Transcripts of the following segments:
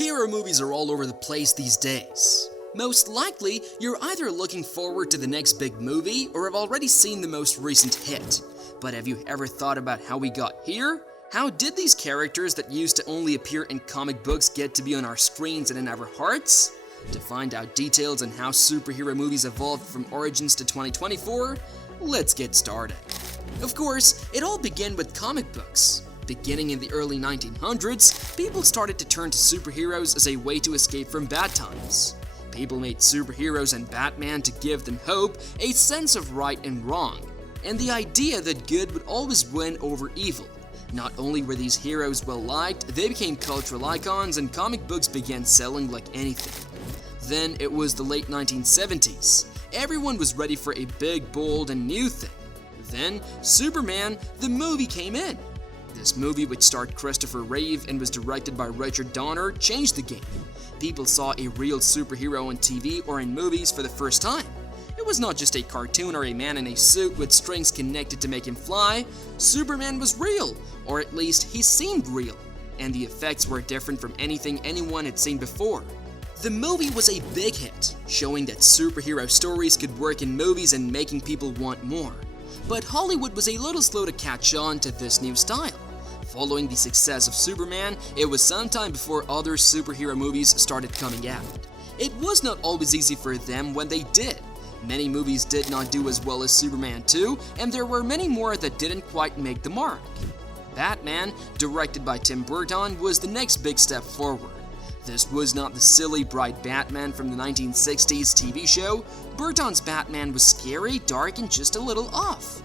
Hero movies are all over the place these days. Most likely, you're either looking forward to the next big movie or have already seen the most recent hit. But have you ever thought about how we got here? How did these characters that used to only appear in comic books get to be on our screens and in our hearts? To find out details on how superhero movies evolved from origins to 2024, let's get started. Of course, it all began with comic books. Beginning in the early 1900s, people started to turn to superheroes as a way to escape from bad times. People made superheroes and Batman to give them hope, a sense of right and wrong, and the idea that good would always win over evil. Not only were these heroes well liked, they became cultural icons and comic books began selling like anything. Then it was the late 1970s. Everyone was ready for a big, bold, and new thing. Then, Superman, the movie, came in. This movie, which starred Christopher Reeve and was directed by Richard Donner, changed the game. People saw a real superhero on TV or in movies for the first time. It was not just a cartoon or a man in a suit with strings connected to make him fly. Superman was real, or at least he seemed real, and the effects were different from anything anyone had seen before. The movie was a big hit, showing that superhero stories could work in movies and making people want more. But Hollywood was a little slow to catch on to this new style. Following the success of Superman, it was some time before other superhero movies started coming out. It was not always easy for them when they did. Many movies did not do as well as Superman 2, and there were many more that didn't quite make the mark. Batman, directed by Tim Burton, was the next big step forward. This was not the silly, bright Batman from the 1960s TV show. Burton's Batman was scary, dark, and just a little off.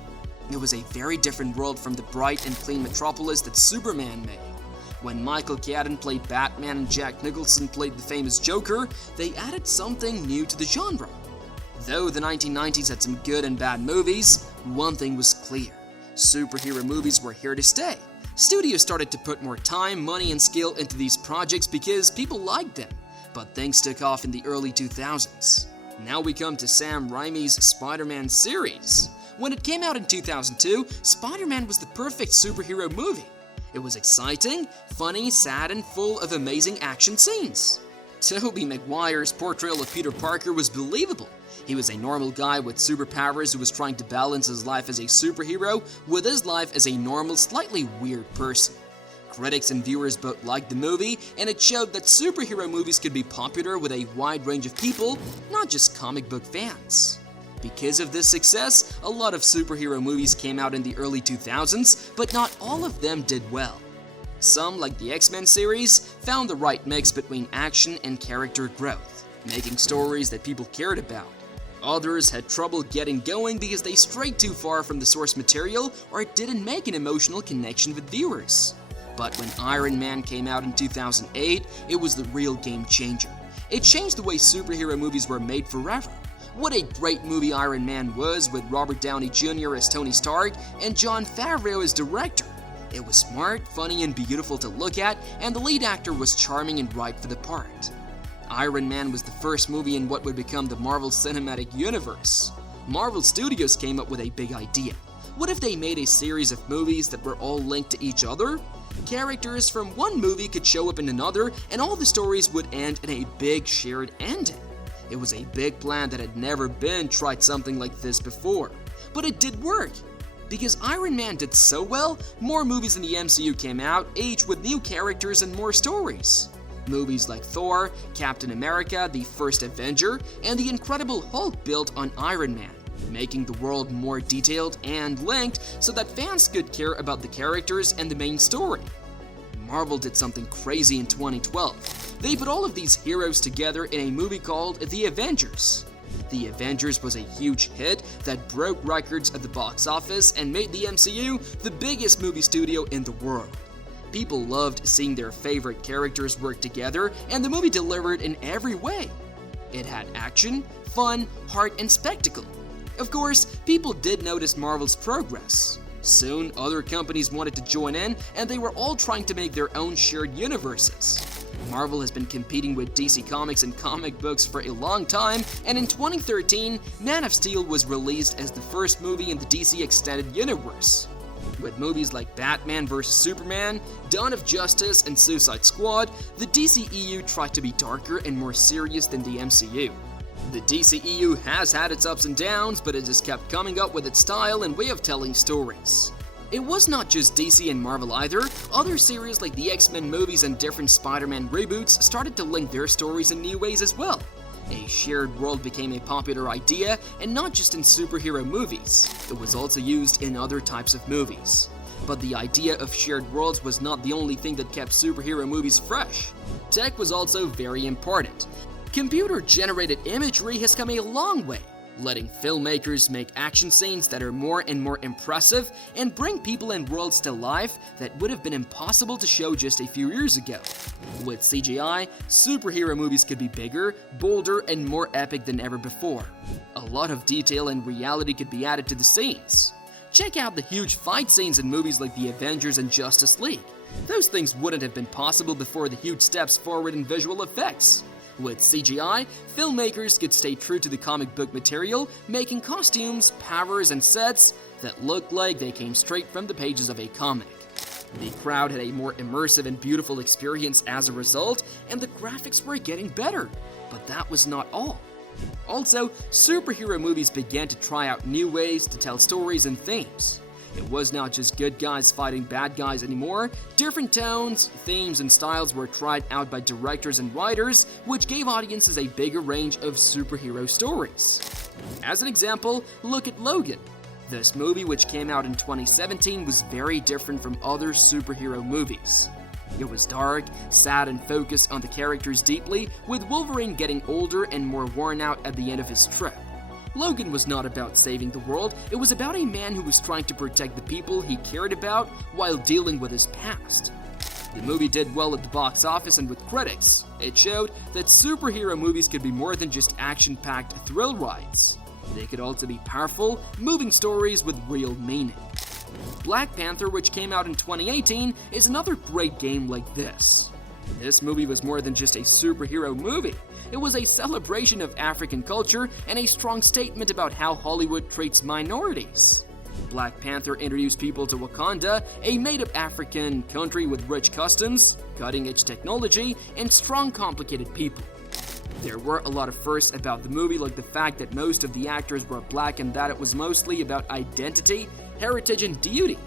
It was a very different world from the bright and clean metropolis that Superman made. When Michael Keaton played Batman and Jack Nicholson played the famous Joker, they added something new to the genre. Though the 1990s had some good and bad movies, one thing was clear: superhero movies were here to stay. Studios started to put more time, money, and skill into these projects because people liked them, but things took off in the early 2000s. Now we come to Sam Raimi's Spider-Man series. When it came out in 2002, Spider-Man was the perfect superhero movie. It was exciting, funny, sad, and full of amazing action scenes. Tobey Maguire's portrayal of Peter Parker was believable. He was a normal guy with superpowers who was trying to balance his life as a superhero with his life as a normal, slightly weird person. Critics and viewers both liked the movie, and it showed that superhero movies could be popular with a wide range of people, not just comic book fans. Because of this success, a lot of superhero movies came out in the early 2000s, but not all of them did well. Some, like the X-Men series, found the right mix between action and character growth, making stories that people cared about. Others had trouble getting going because they strayed too far from the source material or didn't make an emotional connection with viewers. But when Iron Man came out in 2008, it was the real game changer. It changed the way superhero movies were made forever. What a great movie Iron Man was, with Robert Downey Jr. as Tony Stark and Jon Favreau as director. It was smart, funny, and beautiful to look at, and the lead actor was charming and right for the part. Iron Man was the first movie in what would become the Marvel Cinematic Universe. Marvel Studios came up with a big idea. What if they made a series of movies that were all linked to each other? Characters from one movie could show up in another, and all the stories would end in a big shared ending. It was a big plan that had never been tried something like this before. But it did work. Because Iron Man did so well, more movies in the MCU came out, each with new characters and more stories. Movies like Thor, Captain America, the First Avenger, and the Incredible Hulk built on Iron Man, making the world more detailed and linked so that fans could care about the characters and the main story. Marvel did something crazy in 2012. They put all of these heroes together in a movie called The Avengers. The Avengers was a huge hit that broke records at the box office and made the MCU the biggest movie studio in the world. People loved seeing their favorite characters work together, and the movie delivered in every way. It had action, fun, heart, and spectacle. Of course, people did notice Marvel's progress. Soon, other companies wanted to join in, and they were all trying to make their own shared universes. Marvel has been competing with DC Comics and comic books for a long time, and in 2013, Man of Steel was released as the first movie in the DC Extended Universe. With movies like Batman vs. Superman, Dawn of Justice, and Suicide Squad, the DCEU tried to be darker and more serious than the MCU. The DCEU has had its ups and downs, but it has kept coming up with its style and way of telling stories. It was not just DC and Marvel either. Other series like the X-Men movies and different Spider-Man reboots started to link their stories in new ways as well. A shared world became a popular idea, and not just in superhero movies. It was also used in other types of movies. But the idea of shared worlds was not the only thing that kept superhero movies fresh. Tech was also very important. Computer-generated imagery has come a long way, letting filmmakers make action scenes that are more and more impressive and bring people and worlds to life that would have been impossible to show just a few years ago. With CGI, superhero movies could be bigger, bolder, and more epic than ever before. A lot of detail and reality could be added to the scenes. Check out the huge fight scenes in movies like The Avengers and Justice League. Those things wouldn't have been possible before the huge steps forward in visual effects. With CGI, filmmakers could stay true to the comic book material, making costumes, powers, and sets that looked like they came straight from the pages of a comic. The crowd had a more immersive and beautiful experience as a result, and the graphics were getting better. But that was not all. Also, superhero movies began to try out new ways to tell stories and themes. It was not just good guys fighting bad guys anymore. Different tones, themes, and styles were tried out by directors and writers, which gave audiences a bigger range of superhero stories. As an example, look at Logan. This movie, which came out in 2017, was very different from other superhero movies. It was dark, sad, and focused on the characters deeply, with Wolverine getting older and more worn out at the end of his trip. Logan was not about saving the world, it was about a man who was trying to protect the people he cared about while dealing with his past. The movie did well at the box office and with critics. It showed that superhero movies could be more than just action-packed thrill rides. They could also be powerful, moving stories with real meaning. Black Panther, which came out in 2018, is another great game like this. This movie was more than just a superhero movie. It was a celebration of African culture and a strong statement about how Hollywood treats minorities. Black Panther introduced people to Wakanda, a made-up African country with rich customs, cutting-edge technology, and strong, complicated people. There were a lot of firsts about the movie, like the fact that most of the actors were black and that it was mostly about identity, heritage, and duty.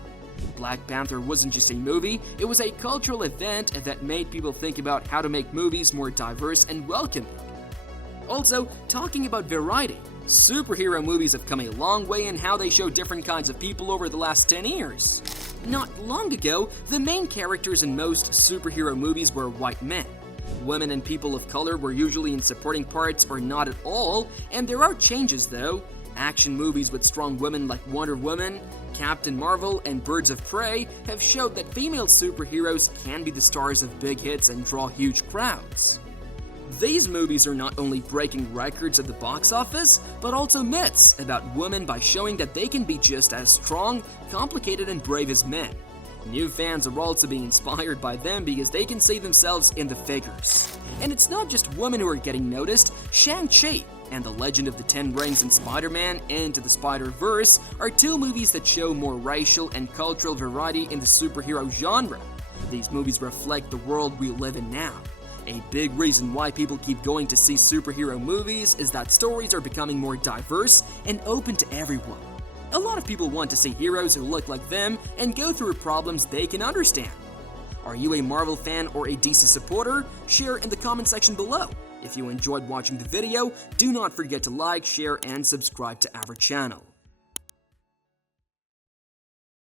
Black Panther wasn't just a movie, it was a cultural event that made people think about how to make movies more diverse and welcoming. Also, talking about variety, superhero movies have come a long way in how they show different kinds of people over the last 10 years. Not long ago, the main characters in most superhero movies were white men. Women and people of color were usually in supporting parts or not at all, and there are changes though. Action movies with strong women like Wonder Woman, Captain Marvel, and Birds of Prey have showed that female superheroes can be the stars of big hits and draw huge crowds. These movies are not only breaking records at the box office, but also myths about women by showing that they can be just as strong, complicated, and brave as men. New fans are also being inspired by them because they can see themselves in the figures. And it's not just women who are getting noticed. Shang-Chi and The Legend of the Ten Rings and Spider-Man Into the Spider-Verse are two movies that show more racial and cultural variety in the superhero genre. These movies reflect the world we live in now. A big reason why people keep going to see superhero movies is that stories are becoming more diverse and open to everyone. A lot of people want to see heroes who look like them and go through problems they can understand. Are you a Marvel fan or a DC supporter? Share in the comment section below. If you enjoyed watching the video, do not forget to like, share, and subscribe to our channel.